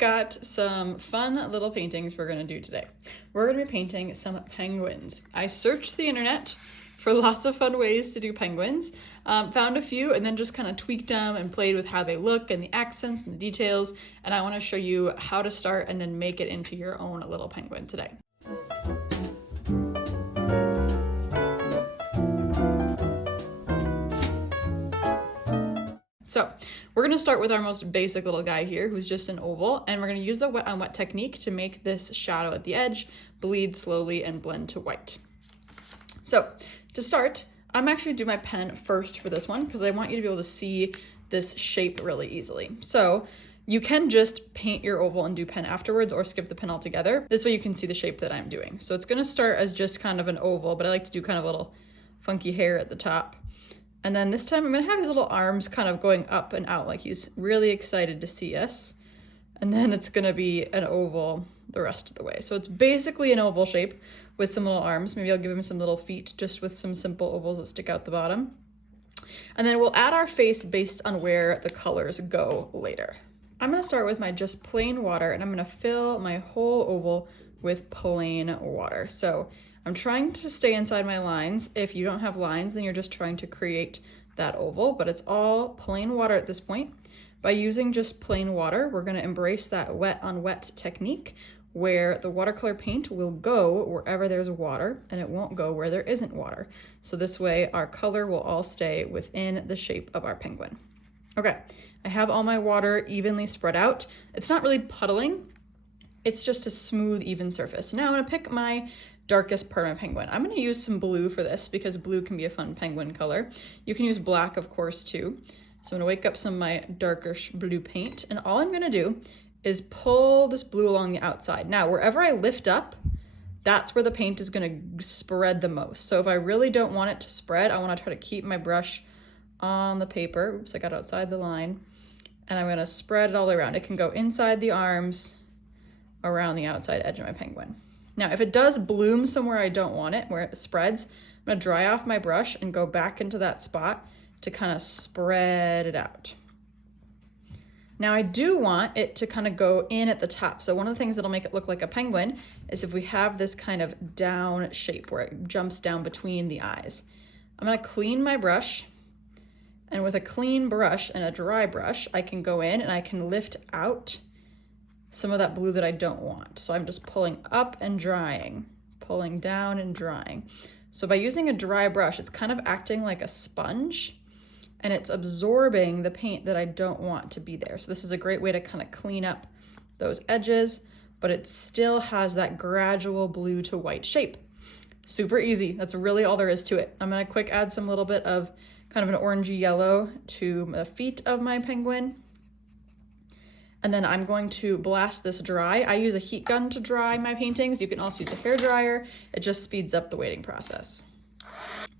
got some fun little paintings we're gonna do today. We're gonna be painting some penguins. I searched the internet for lots of fun ways to do penguins, found a few and then just kind of tweaked them and played with how they look and the accents and the details. And I wanna show you how to start and then make it into your own little penguin today. So we're gonna start with our most basic little guy here, who's just an oval, and we're gonna use the wet on wet technique to make this shadow at the edge bleed slowly and blend to white. So to start, I'm actually gonna do my pen first for this one because I want you to be able to see this shape really easily. So you can just paint your oval and do pen afterwards or skip the pen altogether. This way you can see the shape that I'm doing. So it's gonna start as just kind of an oval, but I like to do kind of a little funky hair at the top. And then this time I'm gonna have his little arms kind of going up and out like he's really excited to see us. And then it's gonna be an oval the rest of the way. So it's basically an oval shape with some little arms. Maybe I'll give him some little feet just with some simple ovals that stick out the bottom. And then we'll add our face based on where the colors go later. I'm gonna start with my just plain water and I'm gonna fill my whole oval with plain water. So I'm trying to stay inside my lines. If you don't have lines, then you're just trying to create that oval, but it's all plain water at this point. By using just plain water, we're gonna embrace that wet on wet technique where the watercolor paint will go wherever there's water and it won't go where there isn't water. So this way our color will all stay within the shape of our penguin. Okay, I have all my water evenly spread out. It's not really puddling, it's just a smooth, even surface. Now I'm gonna pick my darkest part of my penguin. I'm gonna use some blue for this because blue can be a fun penguin color. You can use black, of course, too. So I'm gonna wake up some of my darkish blue paint, and all I'm gonna do is pull this blue along the outside. Now, wherever I lift up, that's where the paint is gonna spread the most. So if I really don't want it to spread, I wanna try to keep my brush on the paper. Oops, I got outside the line. And I'm gonna spread it all the way around. It can go inside the arms, around the outside edge of my penguin. Now, if it does bloom somewhere I don't want it, where it spreads, I'm gonna dry off my brush and go back into that spot to kind of spread it out. Now, I do want it to kind of go in at the top. So one of the things that'll make it look like a penguin is if we have this kind of down shape where it jumps down between the eyes. I'm gonna clean my brush, and with a clean brush and a dry brush, I can go in and I can lift out some of that blue that I don't want. So I'm just pulling up and drying, pulling down and drying. So by using a dry brush, it's kind of acting like a sponge and it's absorbing the paint that I don't want to be there. So this is a great way to kind of clean up those edges, but it still has that gradual blue to white shape. Super easy. That's really all there is to it. I'm gonna quick add some little bit of kind of an orangey yellow to the feet of my penguin. And then I'm going to blast this dry. I use a heat gun to dry my paintings. You can also use a hair dryer. It just speeds up the waiting process.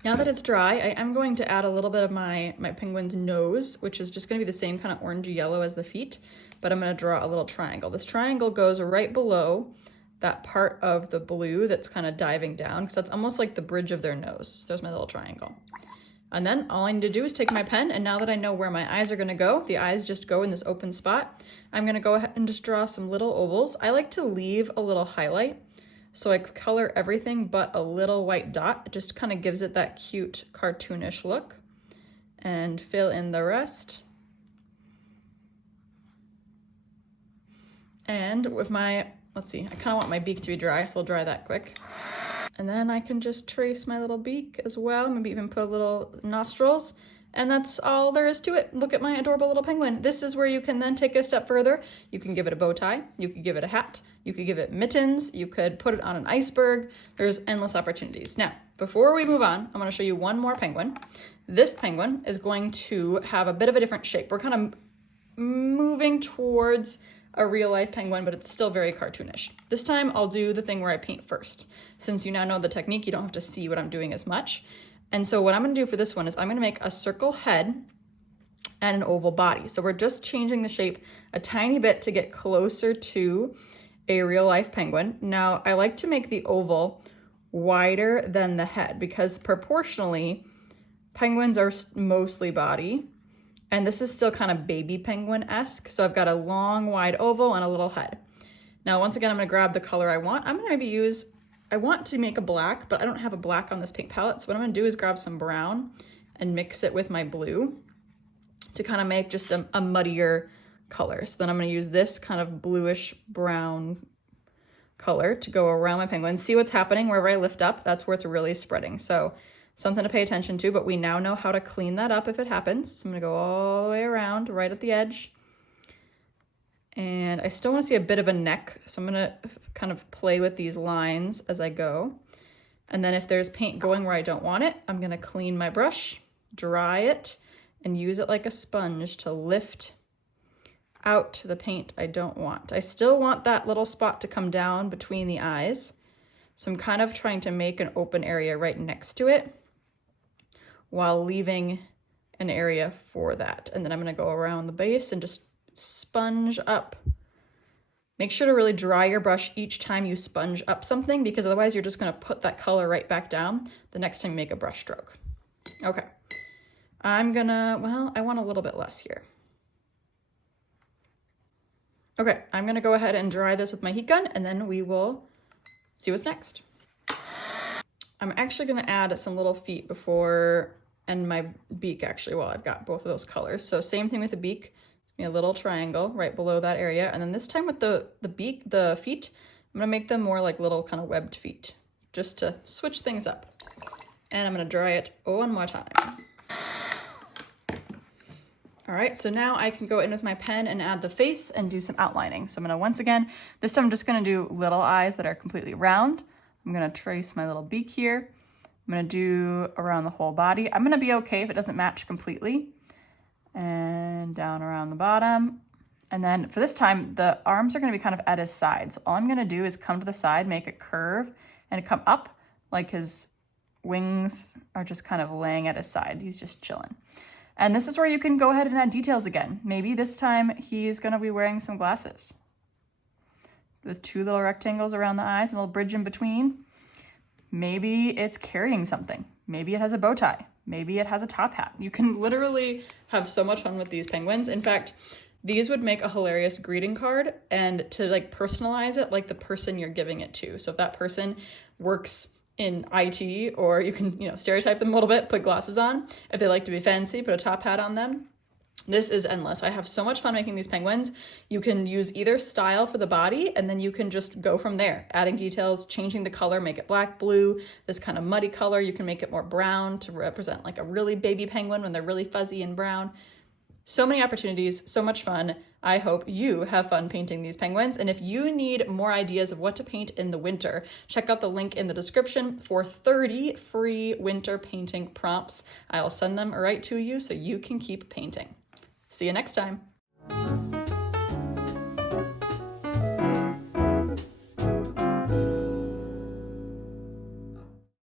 Now that it's dry, I am going to add a little bit of my penguin's nose, which is just gonna be the same kind of orangey yellow as the feet, but I'm gonna draw a little triangle. This triangle goes right below that part of the blue that's kind of diving down, because that's almost like the bridge of their nose. So there's my little triangle. And then all I need to do is take my pen, and now that I know where my eyes are gonna go, the eyes just go in this open spot, I'm gonna go ahead and just draw some little ovals. I like to leave a little highlight, so I color everything but a little white dot. It just kind of gives it that cute cartoonish look. And fill in the rest. And with my, let's see, I kind of want my beak to be dry, so I'll dry that quick. And then I can just trace my little beak as well, maybe even put a little nostrils, and that's all there is to it. Look at my adorable little penguin. This is where you can then take it a step further. You can give it a bow tie, you could give it a hat, you could give it mittens, you could put it on an iceberg. There's endless opportunities. Now, before we move on, I'm gonna show you one more penguin. This penguin is going to have a bit of a different shape. We're kind of moving towards a real life penguin, but it's still very cartoonish. This time I'll do the thing where I paint first. Since you now know the technique, you don't have to see what I'm doing as much. And so what I'm gonna do for this one is I'm gonna make a circle head and an oval body. So we're just changing the shape a tiny bit to get closer to a real life penguin. Now I like to make the oval wider than the head because proportionally penguins are mostly body And this is still kind of baby penguin-esque. So I've got a long, wide oval and a little head. Now, once again, I'm gonna grab the color I want. I'm gonna maybe use, I want to make a black, but I don't have a black on this paint palette. So what I'm gonna do is grab some brown and mix it with my blue to kind of make just a muddier color. So then I'm gonna use this kind of bluish brown color to go around my penguin. See what's happening wherever I lift up, that's where it's really spreading. So something to pay attention to, but we now know how to clean that up if it happens. So I'm gonna go all the way around right at the edge. And I still wanna see a bit of a neck. So I'm gonna kind of play with these lines as I go. And then if there's paint going where I don't want it, I'm gonna clean my brush, dry it, and use it like a sponge to lift out the paint I don't want. I still want that little spot to come down between the eyes. So I'm kind of trying to make an open area right next to it while leaving an area for that. And then I'm gonna go around the base and just sponge up. Make sure to really dry your brush each time you sponge up something, because otherwise you're just gonna put that color right back down the next time you make a brush stroke. Okay, I'm gonna, well, I want a little bit less here. Okay, I'm gonna go ahead and dry this with my heat gun, and then we will see what's next. I'm actually gonna add some little feet before, and my beak actually, well, I've got both of those colors. So same thing with the beak, a little triangle right below that area. And then this time with the feet, I'm gonna make them more like little kind of webbed feet, just to switch things up. And I'm gonna dry it one more time. All right, so now I can go in with my pen and add the face and do some outlining. So I'm gonna, once again, this time I'm just gonna do little eyes that are completely round. I'm gonna trace my little beak here. I'm gonna do around the whole body. I'm gonna be okay if it doesn't match completely. And down around the bottom. And then for this time, the arms are gonna be kind of at his side. So all I'm gonna do is come to the side, make a curve, and come up like his wings are just kind of laying at his side. He's just chilling. And this is where you can go ahead and add details again. Maybe this time he's gonna be wearing some glasses with two little rectangles around the eyes and a little bridge in between. Maybe it's carrying something. Maybe it has a bow tie. Maybe it has a top hat. You can literally have so much fun with these penguins. In fact, these would make a hilarious greeting card, and to like personalize it like the person you're giving it to. So if that person works in IT, or you can, stereotype them a little bit, put glasses on. If they like to be fancy, put a top hat on them. This is endless. I have so much fun making these penguins. You can use either style for the body, and then you can just go from there, adding details, changing the color, make it black, blue, this kind of muddy color. You can make it more brown to represent like a really baby penguin when they're really fuzzy and brown. So many opportunities, so much fun. I hope you have fun painting these penguins. And if you need more ideas of what to paint in the winter, check out the link in the description for 30 free winter painting prompts. I'll send them right to you so you can keep painting. See you next time.